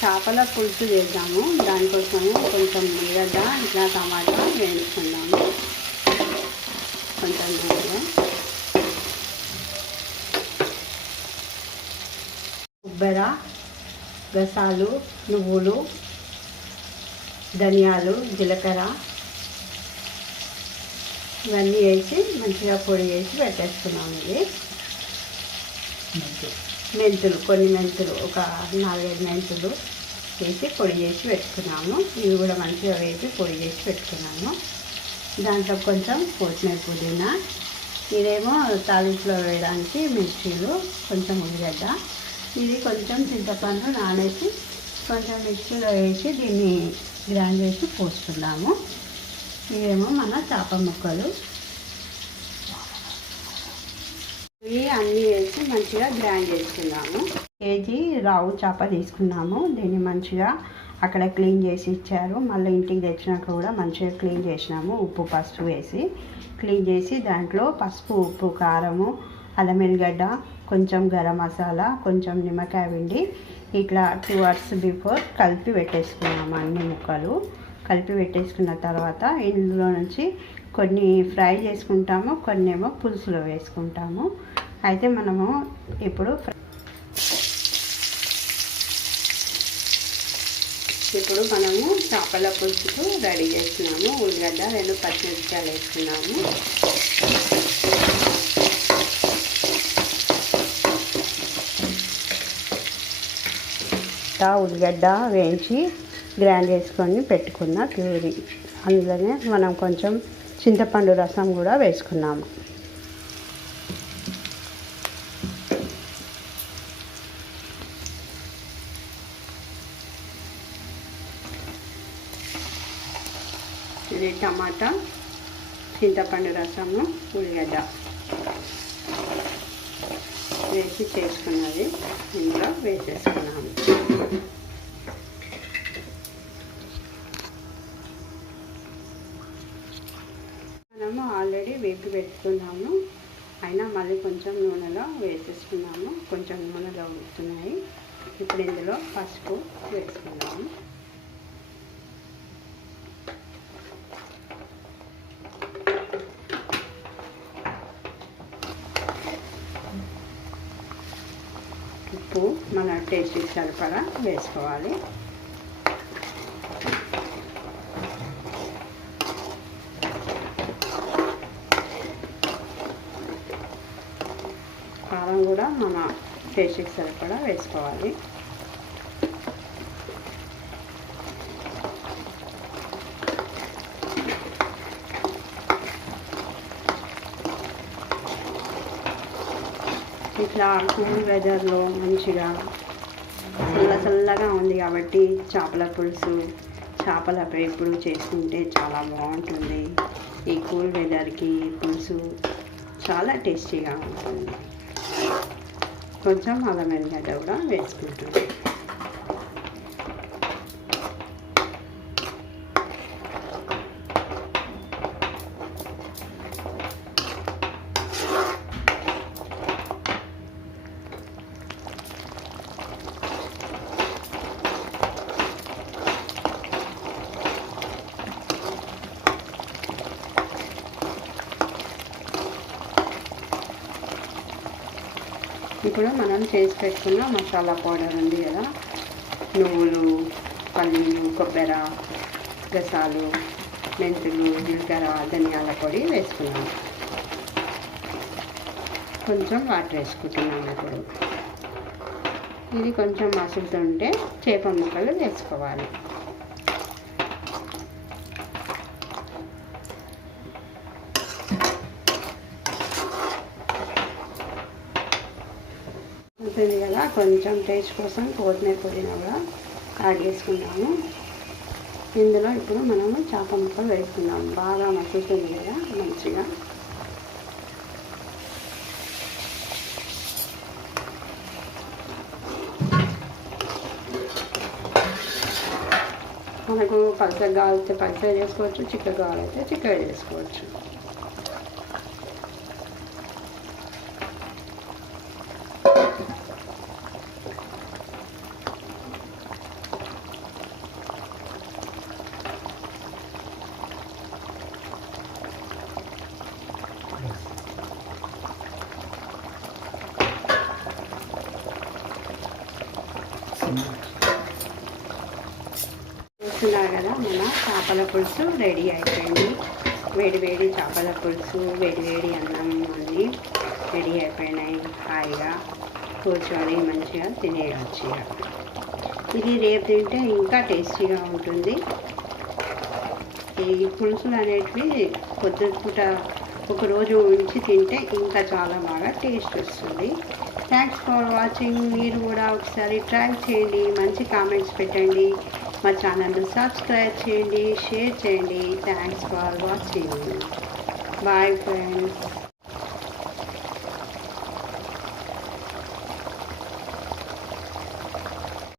చేపల పులుసు చేద్దాము. దానికోసము కొంచెం ఉల్లిగడ్డ ఇట్లా టమాటా వేయించుకుందాము. కొంచెం నూనెలో కొబ్బరి, గసాలు, నువ్వులు, ధనియాలు, జీలకర్ర ఇవన్నీ వేసి మంచిగా పొడి వేసి పెట్టేసుకున్నాము. ఇది మెంతులు, కొన్ని మెంతులు, ఒక 4-5 మెంతులు వేసి పొడి చేసి పెట్టుకున్నాము. ఇవి కూడా మంచిగా వేసి పొడి చేసి పెట్టుకున్నాము. దాంట్లో కొంచెం కొత్తిమీర, పుదీనా, ఇదేమో తాలింపులో వేయడానికి మిర్చీలు, కొంచెం ఉల్లిగడ్డ, ఇది కొంచెం చింతపండు నానేసి కొంచెం మిక్సీలో వేసి దీన్ని గ్రైండ్ చేసి పోస్తున్నాము. ఇవేమో మన చేప ముక్కలు. ఇవి అన్నీ వేసి మంచిగా గ్రైండ్ చేసుకున్నాము. కేజీ రావు చేప తీసుకున్నాము. దీన్ని మంచిగా అక్కడ క్లీన్ చేసి ఇచ్చారు. మళ్ళీ ఇంటికి తెచ్చినాక కూడా మంచిగా క్లీన్ చేసినాము. ఉప్పు, పసుపు వేసి క్లీన్ చేసి దాంట్లో పసుపు, ఉప్పు, కారము, అల్లం వెల్లిగడ్డ, కొంచెం గరం మసాలా, కొంచెం నిమ్మకాయ పిండి ఇట్లా 2 hours బిఫోర్ కలిపి పెట్టేసుకున్నాము. అన్ని ముక్కలు కలిపి పెట్టేసుకున్న తర్వాత ఇందులో నుంచి కొన్ని ఫ్రై చేసుకుంటాము, కొన్ని ఏమో పులుసులో వేసుకుంటాము. అయితే మనము ఇప్పుడు మనము చేపల పులుసుకు రెడీ చేస్తున్నాము. ఉల్లిగడ్డ, 2 పచ్చిమిరపకాయలు వేసుకున్నాము. ఉల్లిగడ్డ వేయించి గ్రైండ్ చేసుకొని పెట్టుకున్న ప్యూరీ, అందులోనే మనం కొంచెం చింతపండు రసం కూడా వేసుకున్నాము. ఇది టమాటా, చింతపండు రసము, ఉల్లిగడ్డ వేసి చేసుకున్నది ఇందులో వేసేసుకున్నాము. మనము ఆల్రెడీ వేపి పెట్టుకున్నాము. అయినా మళ్ళీ కొంచెం నూనెలో వేసేసుకున్నాము. కొంచెం నూనెలో ఉడుకుతున్నాయి. ఇప్పుడు ఇందులో పసుపు వేసుకున్నాము. ఉప్పు మన టేస్ట్కి సరిపడా వేసుకోవాలి. కారం కూడా మన టేస్ట్కి సరిపడా వేసుకోవాలి. ఇట్లా కూల్ వెదర్లో మంచిగా చల్లగా ఉంది కాబట్టి చేపల పులుసు, చేపల వేపుడు చేసుకుంటే చాలా బాగుంటుంది. ఈ కూల్ వెదర్కి పులుసు చాలా టేస్టీగా ఉంటుంది. కొంచెం అల్లం వెల్లిగడ్డ కూడా వేసుకుంటుంది. ఇప్పుడు మనం చేసి పెట్టుకున్న మసాలా పౌడర్ ఉంది కదా, నువ్వులు, పల్లీలు, కొబ్బరి, గసాలు, మెంతులు, జీలకర్ర, ధనియాల పొడి వేసుకున్నాము. కొంచెం వాటర్ వేసుకుంటున్నాము. ఇప్పుడు ఇది కొంచెం మసులుతుంటే చేప ముక్కలు వేసుకోవాలి. ఉంటుంది కదా, కొంచెం టేస్ట్ కోసం కొత్తిమీర, పుదీనా కూడా యాడ్ చేసుకున్నాము. ఇందులో ఇప్పుడు మనము చేప ముక్కలు వేసుకున్నాము. బాగా మసులుతుంది కదా మంచిగా. మనకు పలసగా కావాలంటే పలసగా చేసుకోవచ్చు, చిక్కగా కావాలంటే చిక్కగా చేసుకోవచ్చు. చూస్తున్నారు కదా, మన చేపల పులుసు రెడీ అయిపోయింది. వేడి వేడి చేపల పులుసు, వేడి వేడి అన్నం అన్నీ రెడీ అయిపోయినాయి. హాయిగా కూర్చొని మంచిగా తినేయచ్చు. ఇది రేపు తింటే ఇంకా టేస్టీగా ఉంటుంది. ఈ పులుసులు అనేటివి పొద్దుపూట ఒకరోజు ఉంచి తింటే ఇంకా చాలా బాగా టేస్ట్ వస్తుంది. Thanks for watching. మీరు కూడా ఒకసారి ట్రై చేయండి, మంచి కామెంట్స్ పెట్టండి, మా ఛానల్ని సబ్స్క్రైబ్ చేయండి, షేర్ చేయండి. Thanks for watching. Bye friends.